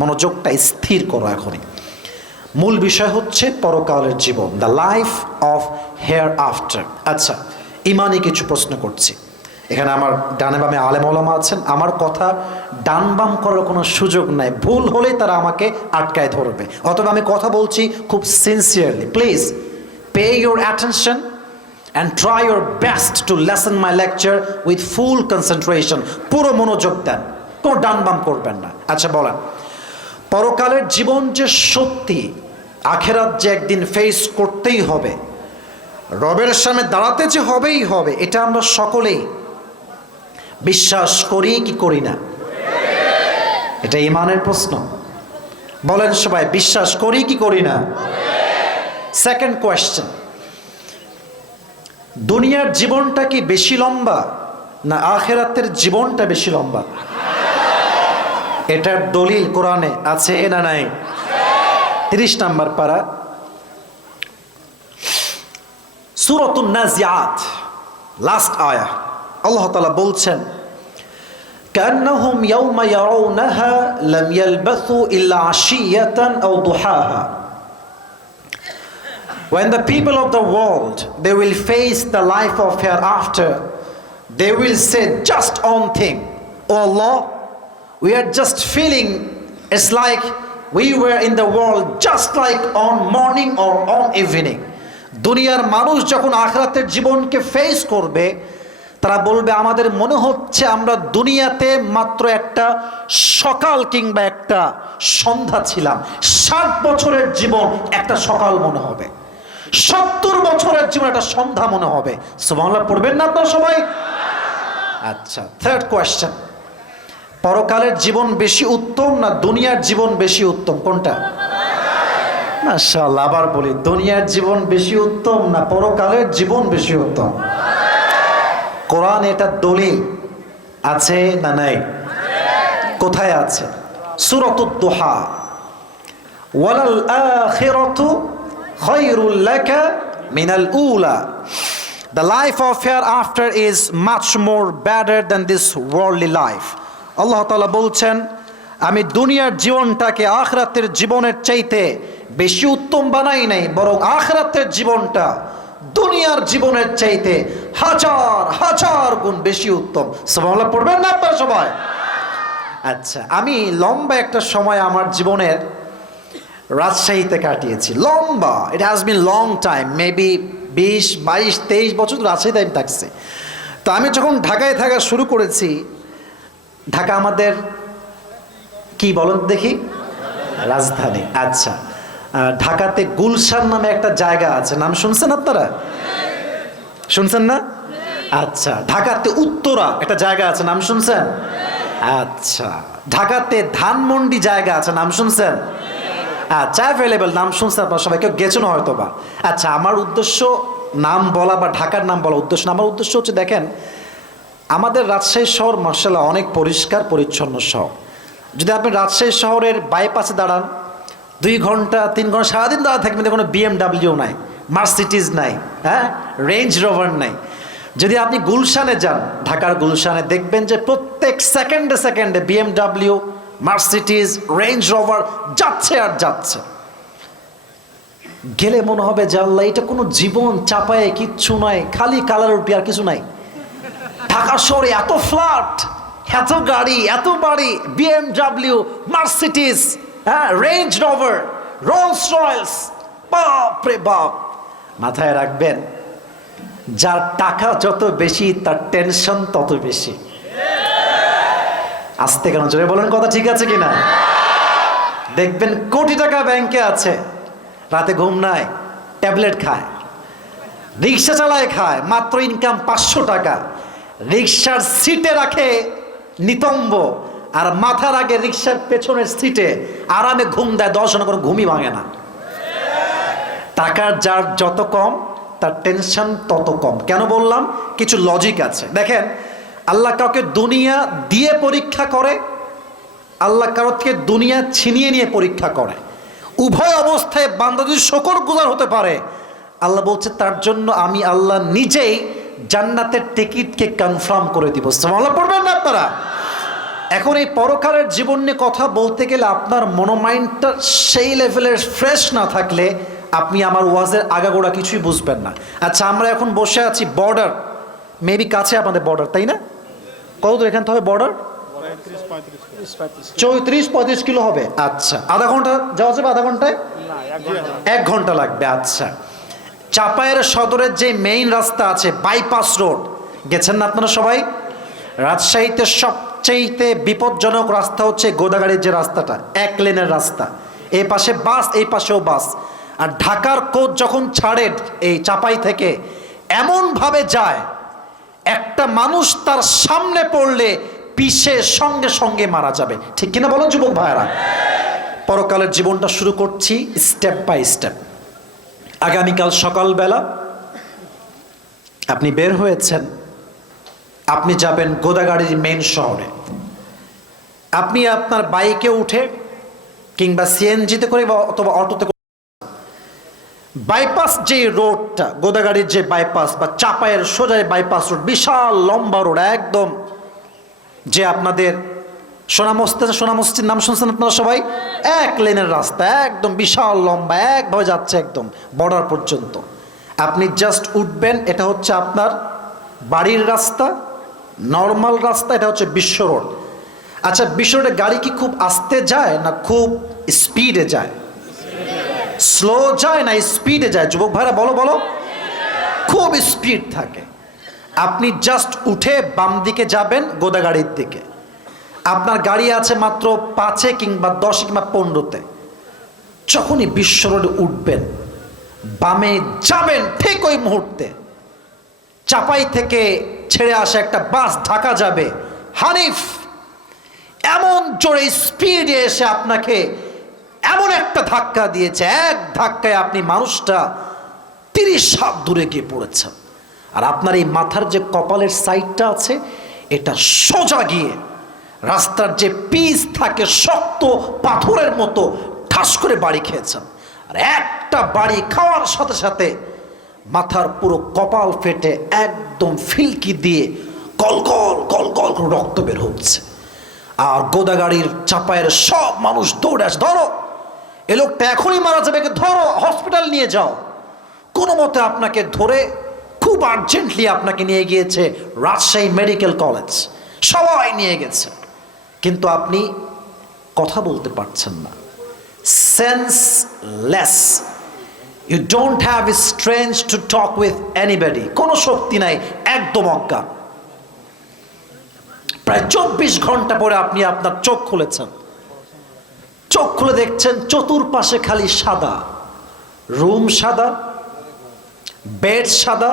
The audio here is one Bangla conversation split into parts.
মনোযোগটা স্থির করো এখনই। মূল বিষয় হচ্ছে পরকালের জীবন, the life of hereafter. আচ্ছা, ইমানি কিছু প্রশ্ন করছি। এখানে আমার ডানে বামে আলেম ওলামা আছেন, আমার কথা ডান বাম করার কোনো সুযোগ নাই। ভুল হলেই তারা আমাকে আটকায় ধরবে, অথবা আমি কথা বলছি খুব sincerely. Please pay your attention and try your best to listen my lecture with full concentration. পুরো মনোযোগ দেন, কোনো ডান বাম করবেন না। আচ্ছা বলেন, পরকালের জীবন যে সত্যি, আখেরাত যে একদিন ফেস করতেই হবে, রবের সামনে দাঁড়াতে যে হবেই হবে, এটা আমরা সকলেই বিশ্বাস করি কি করি না? এটা ঈমানের প্রশ্ন। বলেন সবাই, বিশ্বাস করি কি করি না? সেকেন্ড কোয়েশ্চেন, দুনিয়ার জীবনটা কি বেশি লম্বা না আখেরাতের জীবনটা বেশি লম্বা? এটার দলিল কোরআনে আছে না নাই? 30 নম্বর পারা, সূরাতুন নাজিআত, লাস্ট আয়া। আল্লাহ তাআলা বলছেন, কান্নাহুম ইয়াওমা ইয়ারাউনাহা লাম ইয়ালবাসু ইল্লা আশিয়াতান আও দুহাহা। When the people of the world, they will face the life of hereafter, they will say just one thing, oh Allah, we are just feeling it's like we were in the world just like on morning or on evening. দুনিয়ার মানুষ যখন আখিরাতের জীবনকে ফেস করবে, তারা বলবে আমাদের মনে হচ্ছে আমরা দুনিয়াতে মাত্র একটা সকাল কিংবা একটা সন্ধ্যা ছিলাম। 60 বছরের জীবন একটা সকাল মনে হবে, 70 বছরের জীবন একটা সন্ধ্যা মনে হবে। সুবহানাল্লাহ পড়বেন না আপনারা সবাই? আচ্ছা, থার্ড কোয়েশ্চেন, পরকালের জীবন বেশি উত্তম না দুনিয়ার জীবন বেশি উত্তম? কোনটা? মাশাআল্লাহ, আবার বলি, দুনিয়ার জীবন বেশি উত্তম না পরকালের জীবন বেশি উত্তম? কোরআন এটা দলিল আছে না নাই? কোথায় আছে? সূরাতুদ দুহা, ওয়ালাল আখিরাতু খায়রুল লাকা মিনাল উলা। The life of hereafter is much more better than this worldly life. আল্লাহ তাআলা বলছেন, আমি দুনিয়ার জীবনটাকে আখিরাতের জীবনের চাইতে বেশি উত্তম বানাই নাই, বরং আখিরাতের জীবনটা দুনিয়ার জীবনের চাইতে হাজার হাজার গুণ বেশি উত্তম। সুবহানাল্লাহ পড়বেন না আপনারা সবাই? আচ্ছা, আমি লম্বা একটা সময় আমার জীবনের রাজশাহীতে কাটিয়েছি। লম্বা, it has been long time, maybe 20, 22, 23 বছর রাজশাহীতে আমি থাকছি। তো আমি যখন ঢাকায় থাকা শুরু করেছি, ঢাকা আমাদের কি বলেন দেখি? রাজধানী। আচ্ছা, ঢাকাতে গুলশান নামে একটা জায়গা আছে, নাম শুনছেন আপনারা? শুনছেন না? আচ্ছা, ঢাকাতে উত্তরা একটা জায়গা আছে, নাম শুনছেন? আচ্ছা, ঢাকাতে ধানমন্ডি জায়গা আছে, নাম শুনছেন? আচ্ছা, অ্যাভেলেবেল, নাম শুনছেন আপনারা সবাই, কেউ গেছেন হয়তো বা। আচ্ছা, আমার উদ্দেশ্য নাম বলা বা ঢাকার নাম বলা উদ্দেশ্য না, আমার উদ্দেশ্য হচ্ছে, দেখেন আমাদের রাজশাহী শহর মাশাআল্লাহ অনেক পরিষ্কার পরিচ্ছন্ন শহর। যদি আপনি রাজশাহী শহরের বাইপাসে দাঁড়ান, 2 ঘন্টা 3 ঘন্টা সারাদিন দাঁড়া থাকবেন, কোনো BMW নাই, মার্সিডিজ নাই, হ্যাঁ, রেঞ্জ রোভার নাই। যদি আপনি গুলশানে যান, ঢাকার গুলশানে, দেখবেন যে প্রত্যেক সেকেন্ডে সেকেন্ডে BMW, মার্সিডিজ, রেঞ্জ রোভার যাচ্ছে আর যাচ্ছে। গেলে মনে হবে যে আল্লাহ, এটা কোনো জীবন চাপায়ে কিচ্ছু নাই, খালি কালার উঠবি আর কিছু নাই। ঢাকা শহরে এত ফ্ল্যাট, এত গাড়ি, এত বাড়ি, BMW, মার্সিডিজ, হ্যাঁ, রেঞ্জ রোভার, রোলস রয়েলস, বাপ রে বাপ। মাথায় রাখবেন, যার টাকা যত বেশি তার টেনশন তত বেশি। আস্তে কেন, জোরে বলেন, কথা ঠিক আছে কিনা? দেখবেন কোটি টাকা ব্যাংকে আছে, রাতে ঘুম নাই, ট্যাবলেট খায়, রিক্সা চালায়, খায়, মাত্র ইনকাম 500 টাকা, রিক্সার সিটে রাখে নিতম্ব, আর মাথার আগে রিক্সার পেছনের সিটে আরামে ঘুম দেয়, 10 ঘন্টা করে ঘুমই ভাঙে না। টাকার যার যত কম, তার টেনশন তত কম। কেন বললাম? কিছু লজিক আছে। দেখেন, আল্লাহ কাউকে দুনিয়া দিয়ে পরীক্ষা করে, আল্লাহ কাউকে দুনিয়া ছিনিয়ে নিয়ে পরীক্ষা করে। উভয় অবস্থায় বান্দা যদি শুকরগুজার হতে পারে, আল্লাহ বলছে তার জন্য আমি আল্লাহ নিজেই জান্নাতের টিকিটকে কনফার্ম করে দিব। সুবহানাল্লাহ পড়বেন না আপনারা? এখন এই পরকালের জীবন নিয়ে কথা বলতে গেলে আপনার মনোমাইন্ডটা সেই লেভেলের ফ্রেশ না থাকলে আপনি আমার ওয়াজের আগাগোড়া কিছুই বুঝবেন না। আচ্ছা, আমরা এখন বসে আছি বর্ডার, মেবি কাছে আপনাদের বর্ডার, তাই না? কত দূর এখান থেকে বর্ডার? 34-35 কিলো হবে। আচ্ছা, আধা ঘন্টা যাওয়া যাবে? আধা ঘন্টায়? 1 ঘন্টা লাগবে। আচ্ছা, চাপায়ের সদরের যে মেইন রাস্তা আছে বাইপাস রোড, গেছেন না আপনারা সবাই? রাজশাহীতে সবচেয়ে বিপজ্জনক রাস্তা হচ্ছে গোদাগাড়ির যে রাস্তাটা, 1 লেনের রাস্তা, এই পাশে বাস এই পাশেও বাস। আর ঢাকার কোচ যখন ছাড়ে এই চাপাই থেকে এমনভাবে যায়, একটা মানুষ তার সামনে পড়লে পিছে সঙ্গে সঙ্গে মারা যাবে। ঠিক কিনা বলেন যুবক ভাইরা? পরকালের জীবনটা শুরু করছি স্টেপ বাই স্টেপ। আগামীকাল সকালবেলা আপনি বের হয়েছেন, আপনি যাবেন গোদাগাড়ির মেইন শহরে। আপনি আপনার বাইকে উঠে কিংবা সিএনজিতে করে বা অথবা অটোতে, বাইপাস যে রোডটা গোদাগাড়ির যে বাইপাস বা চাপায়ের সোজা বাইপাস রোড, বিশাল লম্বা রোড, একদম যে আপনাদের সোনামস্তির নাম শুনছেন আপনারা সবাই? 1 লেনের রাস্তা, একদম বিশাল লম্বা, একভাবে যাচ্ছে একদম বর্ডার পর্যন্ত। আপনি জাস্ট উঠবেন, এটা হচ্ছে আপনার বাড়ির রাস্তা, নর্মাল রাস্তা, এটা হচ্ছে বিশ্ব রোড। আচ্ছা, বিশ্ব রোডে গাড়ি কি খুব আস্তে যায় না খুব স্পিডে যায়? স্লো যায় না স্পিডে যায়? যুবক ভাইরা বলো বলো। খুব স্পিড থাকে। আপনি জাস্ট উঠে বাম দিকে যাবেন গোদাগাড়ির দিকে। আপনার গাড়ি আছে মাত্র 5 কিংবা 10 কিংবা 15-তে। যখনই বিশ্ব রোডে উঠবেন, বামে যাবেন, ঠিক ওই মুহূর্তে চাপাই থেকে ছেড়ে আসা একটা বাস ঢাকা যাবে, হানিফ এমন জোরে স্পিডে এসে আপনাকে এমন একটা ধাক্কা দিয়েছে, এক ধাক্কায় আপনি মানুষটা 30 হাত দূরে গিয়ে পড়েছেন। আর আপনার এই মাথার যে কপালের সাইডটা আছে, এটা সোজা গিয়ে রাস্তার যে পিচ থাকে শক্ত পাথরের মতো ঠাস করে বাড়ি খেয়েছেন। আর একটা বাড়ি খাওয়ার সাথে সাথে মাথার পুরো কপাল ফেটে একদম ফিলকি দিয়ে কল কল কল কল করে রক্ত বের হচ্ছে। আর গোদাগাড়ির চাপায়ের সব মানুষ দৌড়ে আসে, ধরো এ লোকটা এখনই মারা যাবে, ধরো হসপিটাল নিয়ে যাও। কোনো মতে আপনাকে ধরে খুব আর্জেন্টলি আপনাকে নিয়ে গিয়েছে রাজশাহী মেডিকেল কলেজ, সবাই নিয়ে গেছে, কিন্তু আপনি কথা বলতে পারছেন না, senseless. You don't have strange to talk with anybody, কোনো শক্তি নাই, একদম অজ্ঞান। প্রায় 24 ঘন্টা পরে আপনি আপনার চোখ খুলেছেন। চোখ খুলে দেখছেন চতুর্পাশে খালি সাদা, রুম সাদা, বেড সাদা,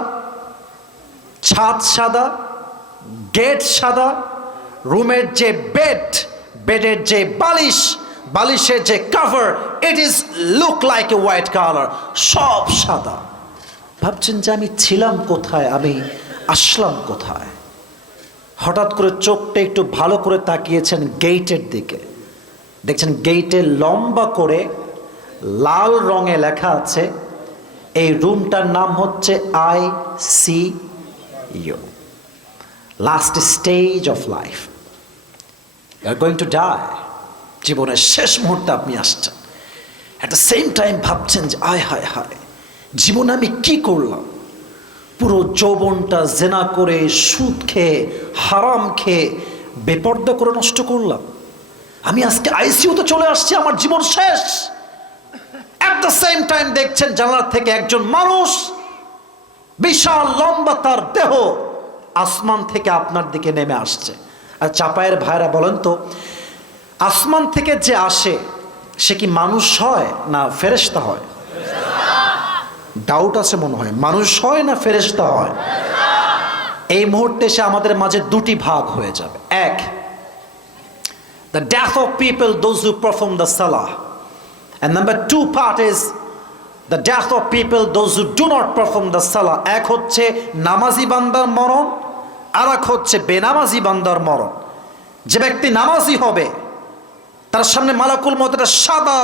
ছাদ সাদা, গেট সাদা, রুমের যে বেড, বেডের যে বালিশ, বালিশের যে cover, it is look like a white colour, সব সাদা। ভাবছেন যে আমি ছিলাম কোথায়, আমি আসলাম কোথায়? হঠাৎ করে চোখটা একটু ভালো করে তাকিয়েছেন গেটের দিকে, দেখছেন গেটে লম্বা করে লাল রঙে লেখা আছে এই রুমটার নাম হচ্ছে ICU, last stage of life. You are going to die, জীবনের শেষ মুহূর্তে আপনি আসছেন। অ্যাট দ্য সেম টাইম ভাবছেন যে আয় হায় হায়, জীবনে আমি কি করলাম? পুরো যৌবনটা জেনা করে, সুদ খেয়ে, হারাম খেয়ে, বেপর্দা করে নষ্ট করলাম। আমি আজকে আইসিইউতে চলে আসছি, আমার জীবন শেষ। অ্যাট দ্য সেম টাইম দেখছেন জানালা থেকে একজন মানুষ, বিশাল লম্বা তার দেহ, আসমান থেকে আপনার দিকে নেমে আসছে। আর চাপায়ের ভাইরা বলেন তো, আসমান থেকে যে আসে সে কি মানুষ হয় না ফেরেশতা হয়? ডাউট আছে মনে হয়, মানুষ হয় না ফেরেশতা হয়? এই মুহূর্তে সে আমাদের মাঝে দুটি ভাগ হয়ে যাবে। এক, the death of people, those who perform the salah, and number 2 part is the death of people, those who do not perform the salah. এক হচ্ছে নামাজি বান্দার মরণ, আর এক হচ্ছে বেনামাজি বান্দার মরণ। যে ব্যক্তি নামাজি হবে তার সামনে মালাকুল মউত একটা সাদা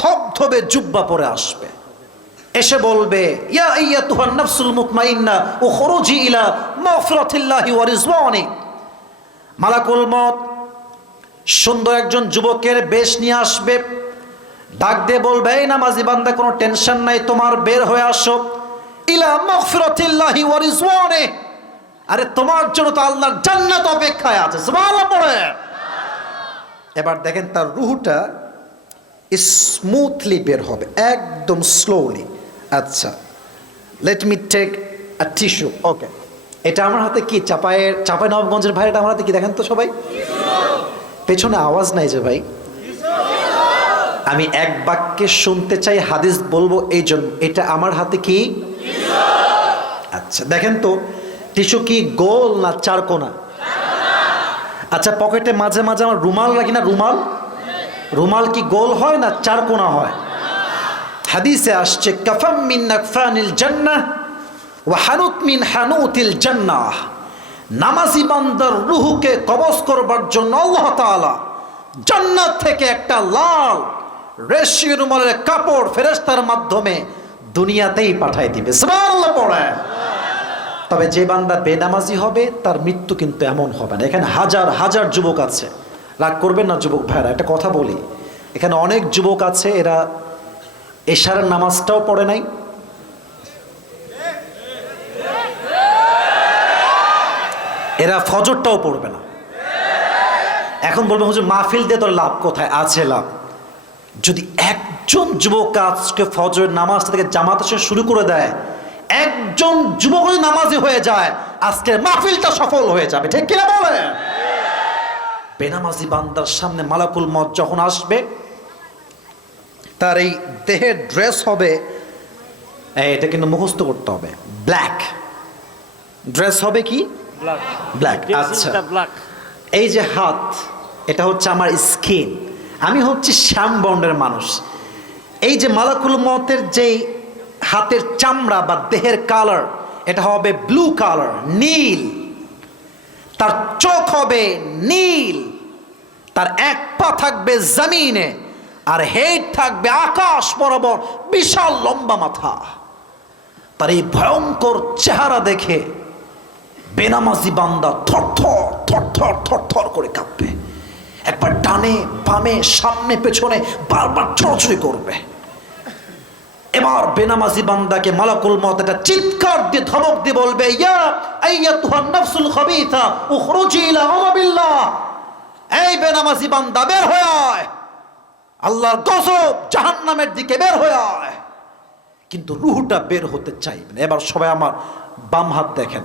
ধবধবে জুব্বা পরে আসবে, এসে বলবে ইয়া আইয়াতুহান নাফসুল মুতমাইন্না উখরুজি ইলা মাগফিরাতিল্লাহি ওয়া রিজওয়ানি। মালাকুল মত সুন্দর একজন যুবকের বেশ নিয়ে আসবে, ডাক দিয়ে বলবে, এই নামাজি বান্দা, কোনো টেনশন নাই, তোমার বের হয়ে আসো ইলা মাগফিরাতিল্লাহি ওয়া রিজওয়ানে। আরে তোমার জন্য তো আল্লাহর জান্নাত অপেক্ষায় আছে, সুবহানাল্লাহ পড়ে। এবার দেখেন তার রূহটা স্মুথলি বের হবে, একদম স্লোলি। আচ্ছা, let me take a tissue. Okay, এটা আমার হাতে কি? চাঁপাইনবাবগঞ্জের ভাই, এটা আমার হাতে কি দেখেন তো সবাই। পেছনে আওয়াজ নাই যে ভাই। আমি এক বাক্যে শুনতে চাই, হাদিস বলবো, এই জন্য এটা আমার হাতে কি। আচ্ছা দেখেন তো, টিস্যু কি গোল না চারকোনা? আচ্ছা, পকেটে মাঝে মাঝে আমার রুমাল রাখি না, রুমাল কি গোল হয় না চারকোনা হয়? হাদিসে আসছে, কাফাম মিন আকফানিল জান্নাহ ওয়া হানুত মিন হানুতিল জান্নাহ। নামাজি বান্দার রূহকে কবজ করবার জন্য আল্লাহ তাআলা জান্নাত থেকে একটা লাল রেশমি রুমালের কাপড় ফেরেশতার মাধ্যমে দুনিয়াতেই পাঠায় দিবে, সুবহানাল্লাহ পড়ে। তবে যে বান্দা বেনামাজি হবে তার মৃত্যু কিন্তু এমন হবে না। এখানে হাজার হাজার যুবক আছে, রাগ করবেন না যুবক ভাইরা, একটা কথা বলি, এখানে অনেক যুবক আছে এরা এশারের নামাজটাও পড়ে নাই, এরা ফজরটাও পড়বে না। এখন বলবেন হুজুর মাহফিল দিয়ে তোর লাভ কোথায়? আছে লাভ। যদি একজন যুবক আজকে ফজরের নামাজটা থেকে জামাতের সঙ্গে শুরু করে দেয়, একজন যুবক নামাজি হয়ে যায়, আজকের মাহফিলটা সফল হয়ে যাবে, ঠিক কিনা বলেন? বেনামাজি বান্দার সামনে মালাকুল মত যখন আসবে, তার এই দেহের ড্রেস হবে, এটা কিন্তু মুখস্থ করতে হবে, ব্ল্যাক ড্রেস হবে। কি ব্ল্যাক? আচ্ছা, এই যে হাত, এটা হচ্ছে আমার স্কিন, আমি হচ্ছে শ্যাম বর্ণের মানুষ। এই যে মালাকুল মতের যেই হাতের চামড়া বা দেহের কালার, এটা হবে ব্লু কালার, নীল। তার চোখ হবে নীল, তার এক পা থাকবে জমিনে, আর হেড থাকবে আকাশ বরাবর, বিশাল লম্বা মাথা। তার এই ভয়ঙ্কর চেহারা দেখে বেনামাজি বান্দা থরথর থরথর থরথর করে কাঁপবে, একবার ডানে বামে সামনে পেছনে বারবার ছড়াছড়ি করবে। এবার বেনামাজি বান্দাকে মালাকুল মত এটা চিৎকার দিয়ে ধমক দিয়ে বলবে, ইয়া আইয়াতুহান নাফসুল খাবিথা উখরুজি ইলা গাযাবিল্লাহ। এই বেনামাজি বান্দা বের হয়ে আয়, আল্লাহর গজব জাহান্নামের দিকে বের হয়ে আয়। কিন্তু রূহটা বের হতে চাইবে না। এবার সবাই আমার বাম হাত দেখেন,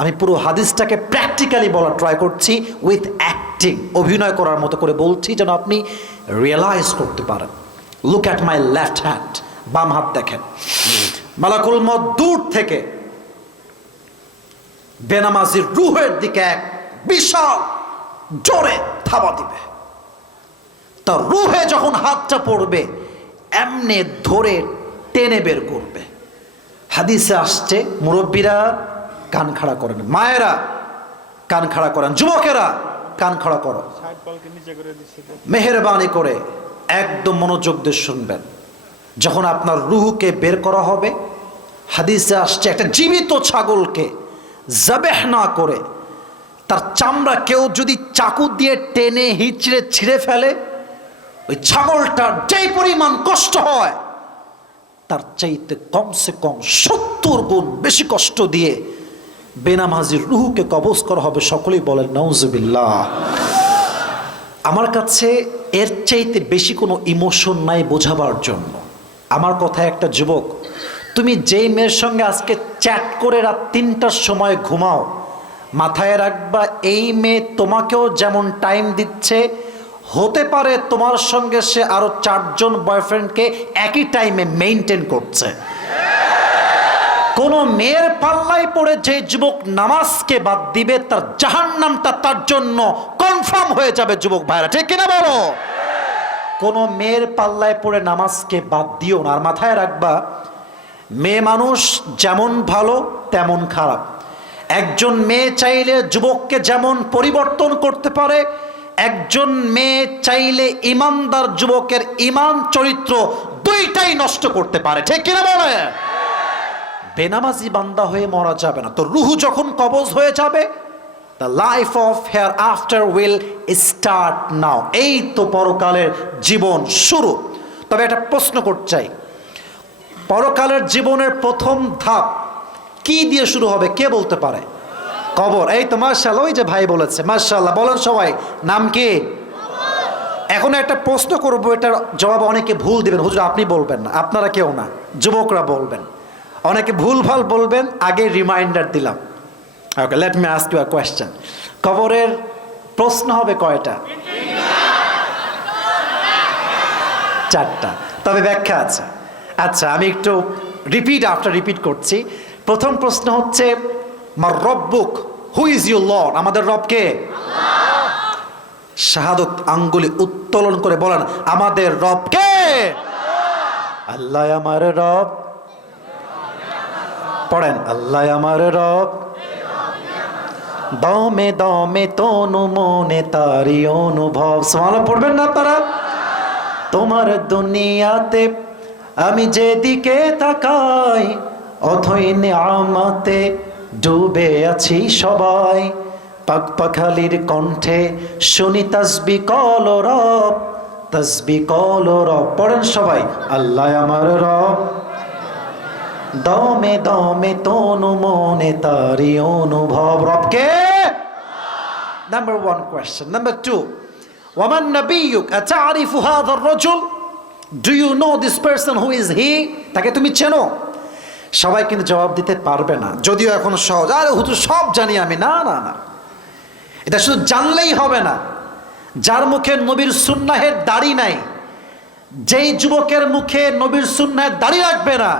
আমি পুরো হাদিসটাকে প্র্যাকটিক্যালি বলা ট্রাই করছি, উইথ অ্যাক্টিং, অভিনয় করার মতো করে বলছি যেন আপনি রিয়েলাইজ করতে পারেন। Look at my left hand, বাম হাত দেখেন। মালাকুল মত দূর থেকে বেনামাজির রূহের দিকে এক বিশাল জোরে থাবা দিবে। তার রূহে যখন হাতটা পড়বে, এমনি ধরে টেনে বের করবে। হাদিসে আসছে, মুরব্বীরা কান খাড়া করেন, মায়েরা কান খাড়া করেন, যুবকেরা কান খাড়া করো, মেহেরবানি করে একদম মনোযোগ দিয়ে শুনবেন। যখন আপনার রূহকে বের করা হবে, হাদিসে আসছে একটা জীবিত ছাগলকে জাবেহ না করে তার চামড়া কেউ যদি চাকু দিয়ে টেনে হিচড়ে ছিঁড়ে ফেলে, ওই ছাগলটার যেই পরিমাণ কষ্ট হয় তার চাইতে কমসে কম 70 গুণ বেশি কষ্ট দিয়ে বেনামাজির রূহকে কবজ করা হবে। সকলেই বলেন নাউজুবিল্লাহ। আমার কাছে এর চাইতে বেশি কোনো ইমোশন নাই বোঝাবার জন্য। আমার কথা, একটা যুবক, তুমি যেই মেয়ের সঙ্গে আজকে চ্যাট করে রাত 3টার সময় ঘুমাও, মাথায় রাখবা এই মেয়ে তোমাকেও যেমন টাইম দিচ্ছে, হতে পারে তোমার সঙ্গে সে আরো 4 জন বয়ফ্রেন্ডকে একই টাইমে মেইনটেইন করছে। কোন মেয়ের পাল্লায় পড়ে যে যুবক নামাজকে বাদ দিবে, তার জাহান্নামটা তার জন্য কনফার্ম হয়ে যাবে। যুবক ভাইরা ঠিক কিনা বলো? কোন মেয়ের পাল্লায় পড়ে নামাজকে বাদ দিও না। আর মাথায় রাখবা, মেয়ে মানুষ যেমন ভালো তেমন খারাপ। একজন মেয়ে চাইলে যুবককে যেমন পরিবর্তন করতে পারে, একজন মেয়ে চাইলে ইমানদার যুবকের ইমান চরিত্র দুইটাই নষ্ট করতে পারে। ঠিক কিনা বলে? বেনামাজি বান্দা হয়ে মরা যাবে না। তো রূহ যখন কবজ হয়ে যাবে, the life of hair after will start now. এই তো পরকালের জীবন শুরু। তবে একটা প্রশ্ন করতে চাই, পরকালের জীবনের প্রথম ধাপ কি দিয়ে শুরু হবে কে বলতে পারে? কবর। এই তো মাশাআল্লাহ, ওই যে ভাই বলেছে মাশাআল্লাহ, বলেন সবাই নাম কি? এখন একটা প্রশ্ন করবো, এটার জবাব অনেকে ভুল দিবেন, হুজুর আপনি বলবেন না, আপনারা কেউ না, যুবকরা বলবেন, অনেকে ভুল ভাল বলবেন, আগে রিমাইন্ডার দিলাম। Okay, let me ask you a question. কবরের প্রশ্ন হবে কয়টা? 4টা, তবে ব্যাখ্যা আছে। আচ্ছা, আমি একটু রিপিট করছি। প্রথম প্রশ্ন হচ্ছে মার রব্বুক, হু ইজ ইউর লর্ড? আমাদের রব কে? শাহাদত আঙ্গুলি উত্তোলন করে বলেন, আমাদের রব কে? আল্লাহ আমার রব। পড়েন, আল্লাহ আমার রব, দমে দমে তনু মনে তারি অনুভব। সুবহানাল্লাহ পড়বেন না আপনারা? তোমার দুনিয়াতে আমি যেদিকে তাকাই, অথই নিয়ামতে ডুবে আছি সবাই। পাক পাখালির কণ্ঠে শুনি তাসবি কল রব, তাসবি কল রব। পড়েন সবাই, আল্লাহ আমার রব, দমে দমে তনু মনে তারি অনুভব। রবকে? Number 1 question. নাম্বার 2, ওয়ামান নাবিয়ুক আতারিফু হাযা আর-রাজুল? Do you know this person, who is he? তাকে তুমি চেনো? সবাই কিন্তু জবাব দিতে পারবে না, যদিও এখন সহজ। আরে হুজুর সব জানি আমি। না না না, এটা শুধু জানলেই হবে না। যার মুখে নবীর সুন্নাহের দাড়ি নাই, যেই যুবকের মুখে নবীর সুন্নাহের দাড়ি রাখবে না,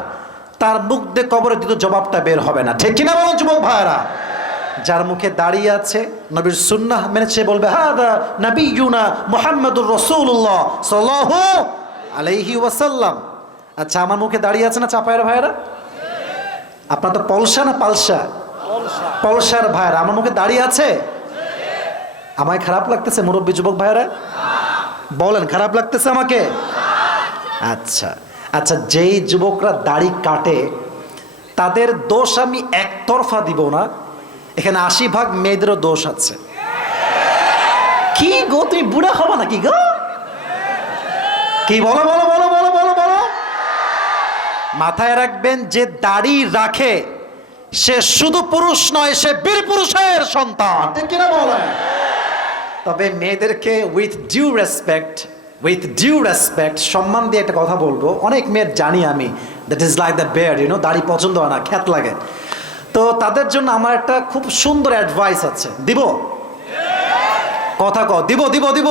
তার মুখ দিয়ে কবরে দিতে জবাবটা বের হবে না। ঠিক কিনা বলো যুবক ভাইরা? যার মুখে দাঁড়িয়ে আছে, নবীর সুন্নাহ মেনেছে, বলবে হাদা নবিয়ুনা মুহাম্মাদুর রাসূলুল্লাহ সাল্লাল্লাহু আলাইহি ওয়াসাল্লাম। আচ্ছা, আমার মুখে দাঁড়িয়ে আছে না চাপায়ের ভাইরা? আপনার তো পলসা না পালসা? পলসার ভাইরা, আমার মুখে দাঁড়িয়ে আছে? আমায় খারাপ লাগতেছে মুরব্বী যুবক ভাইরা? বলেন, খারাপ লাগতেছে আমাকে? আচ্ছা আচ্ছা, যেই যুবকরা দাড়ি কাটে তাদের দোষ আমি একতরফা দিব না, এখানে 80% মেয়েদেরও দোষ আছে। কি গো, তুমি বুড়া হবা নাকি গো? কি বলো বলো বলো বলো বলো বলো। মাথায় রাখবেন, যে দাড়ি রাখে সে শুধু পুরুষ নয়, সে বীর পুরুষের সন্তান। ঠিক কিনা বলেন? তবে মেয়েদেরকে উইথ ডিউ রেসপেক্ট সম্মান দিয়ে একটা কথা বলবো। অনেক মেয়ের জানি আমি, that is like the beard, you know, দাড়ি পছন্দ হয় না, খ্যাত লাগে। তো তাদের জন্য আমার একটা খুব সুন্দর অ্যাডভাইস আছে, দিব? কথা কও, দিব দিব দিব?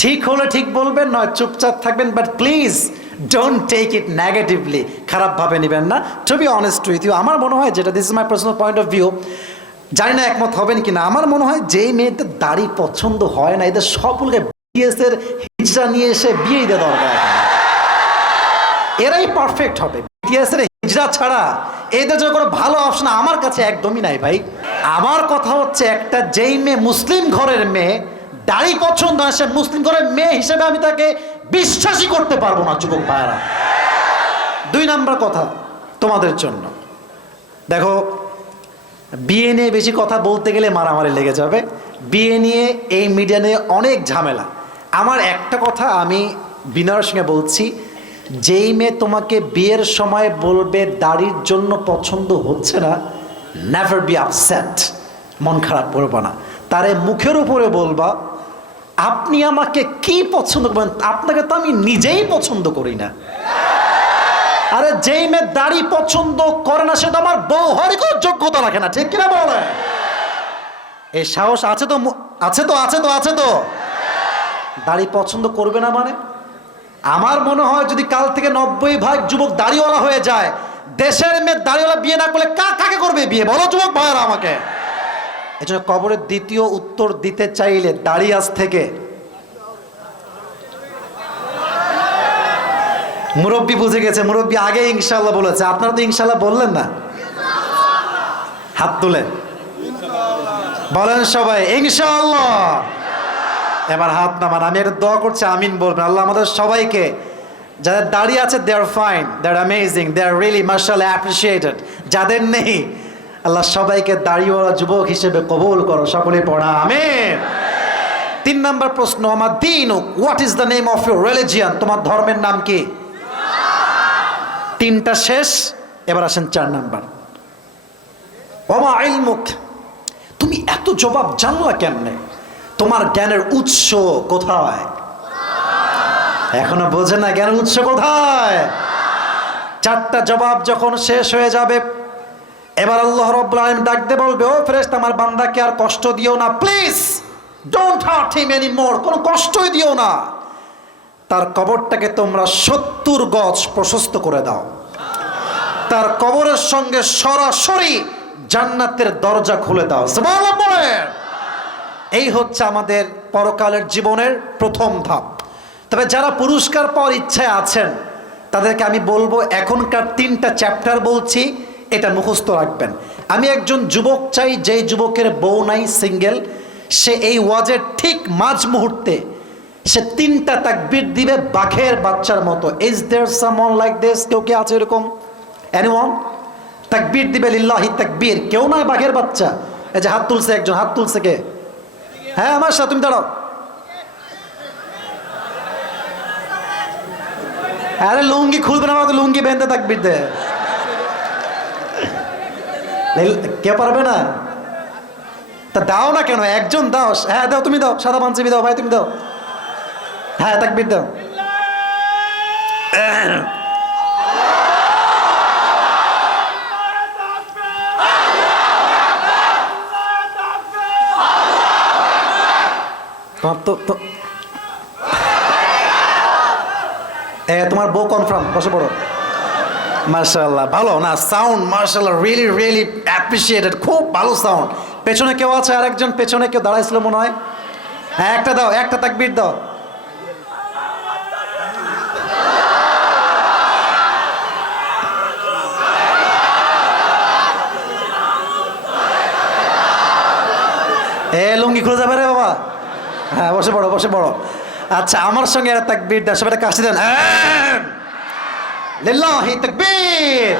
ঠিক হলে ঠিক বলবেন, নয় চুপচাপ থাকবেন। But please don't take it negatively, খারাপ ভাবে নেবেন না। To be honest with you, আমার মনে হয়, যেটা this is my personal point of view, জানি না একমত হবেন কিনা, আমার মনে হয় যেই মেয়েদের দাড়ি পছন্দ হয় না, এদের সবগুলোকে বিটিএস এর হিজড়া নিয়ে এসে বিয়ে দিয়ে দরকার। এরাই পারফেক্ট হবে। বিটিএস এর হিজড়া ছাড়া এদের জন্য কোনো ভালো অপশন আমার কাছে একদমই নাই ভাই। আমার কথা হচ্ছে, একটা যেই মেয়ে মুসলিম ঘরের মেয়ে দাড়ি পছন্দ হয়, সে মুসলিম ঘরের মেয়ে হিসেবে আমি তাকে বিশ্বাসই করতে পারবো না যুবক ভাইরা। 2 নাম্বার কথা তোমাদের জন্য, দেখো, বিয়ে নিয়ে বেশি কথা বলতে গেলে মারামারি লেগে যাবে। বিয়ে নিয়ে, এই মিডিয়া নিয়ে অনেক ঝামেলা। আমার একটা কথা আমি বিনয়ের সঙ্গে বলছি, যেই মেয়ে তোমাকে বিয়ের সময় বলবে দাড়ির জন্য পছন্দ হচ্ছে না, নেভার বি আপসেট, মন খারাপ করবা না। তারে মুখের উপরে বলবা, আপনি আমাকে কি পছন্দ করবেন? আপনাকে তো আমি নিজেই পছন্দ করি না। আরে যেই মেয়ে দাড়ি পছন্দ করে না, সে তো আমার বউ হওয়ারই কোনো যোগ্যতা রাখে না। ঠিক কিনা বলে? এই সাহস আছে তো? আছে তো আছে তো আছে তো। দাড়ি পছন্দ করবে না মানে? আমার মনে হয় যদি কাল থেকে 90% যুবক দাড়িওয়ালা হয়ে যায়, দেশের মেয়ে দাড়িওয়ালা বিয়ে না করলে কাকে করবে বিয়ে? বলো যুবক ভাইয়েরা আমাকে। এই জন্য কবরের দ্বিতীয় উত্তর দিতে চাইলে দাড়ি আজ থেকে, মুরব্বী বুঝে গেছে, মুরব্বী আগে ইনশাল্লাহ বলেছে, আপনারা তো ইনশাল্লাহ বললেন না। হাত তুলে বলেন সবাই ইনশাআল্লাহ। এবার হাত নামান, আমি একটা দোয়া করছি, আমিন বলবেন। আল্লাহ আমাদের সবাইকে, যাদের দাঁড়িয়ে আছে they are fine, they are amazing, they are really মাশাআল্লাহ অ্যাপ্রিশিয়েটেড। যাদের নেই, আল্লাহ সবাইকে দাড়িওয়ালা যুবক হিসেবে কবুল করো, সকলে পড়া আমিন। 3 নম্বর প্রশ্ন, আমার দিন, what is the name of your religion? তোমার ধর্মের নাম কি? 3টা শেষ, এবার আসেন 4 নাম্বার। ওমা ইলমুক, তুমি এত জবাব জানলা কেমনে? তোমার জ্ঞানের উৎস কোথায়? এখনো বোঝে না জ্ঞানের উৎস কোথায়? 4টা জবাব যখন শেষ হয়ে যাবে, এবার আল্লাহ রাব্বুল আলামিন ডাকতে বলবে, ও ফেরেশতা, আমার বান্দাকে আর কষ্ট দিও না, please don't heart him anymore, কোনো কষ্টই দিও না। তার কবরটাকে তোমরা 70 গজ প্রশস্ত করে দাও। তার কবরের সঙ্গে সরাসরি জান্নাতের দরজা খুলে দাও। সুবহানাল্লাহ বলেন। এই হচ্ছে আমাদের পরকালের জীবনের প্রথম ধাপ। তবে যারা পুরস্কার পাওয়ার ইচ্ছায় আছেন তাদেরকে আমি বলবো, এখনকার 3টা চ্যাপ্টার বলছি, এটা মুখস্থ রাখবেন। আমি একজন যুবক চাই, যেই যুবকের বউ নাই, সিঙ্গেল, সে এই ওয়াজের ঠিক মাঝ মুহূর্তে সে 3টা তাকবীর দিবে বাঘের বাচ্চার মতো। Is there someone like this? কেউ কি আছে এরকম? এনিওয়ান? তাকবীর দিবে লিল্লাহি তাকবীর। কেউ নয়, বাঘের বাচ্চা। এই যে হাত তুলছে একজন, হাত তুলছে কে? হ্যাঁ আমার সাথে, তুমি দাঁড়াও। আরে লুঙ্গি খুলবে না, তো লুঙ্গি বেঁধে তাকবীর দে। কে পারবে না? তা দাও না কেন, একজন দাও। হ্যাঁ দাও, তুমি দাও, সাদা পাঞ্জাবি দাও ভাই, তুমি দাও। হ্যাঁ তাকবীর দাও। তোমার বউ কনফার্ম, বসে পড়ো। মাশাআল্লাহ, ভালো না সাউন্ড? মাশাআল্লাহ, রিয়েলি রিয়েলি অ্যাপ্রিসিয়েটেড, খুব ভালো সাউন্ড। পেছনে কেউ আছে? আর একজন পেছনে কেউ দাঁড়াইছিল মনে হয়। হ্যাঁ একটা দাও, একটা তাকবীর দাও। লুঙ্গি খুলে যাবে রে বাবা। হ্যাঁ বসে পড়ো, বসে পড়ো। আচ্ছা, আমার সঙ্গে একটা তাকবীর দাও, সবাই কাশি দেন। লিল্লাহি তাকবীর।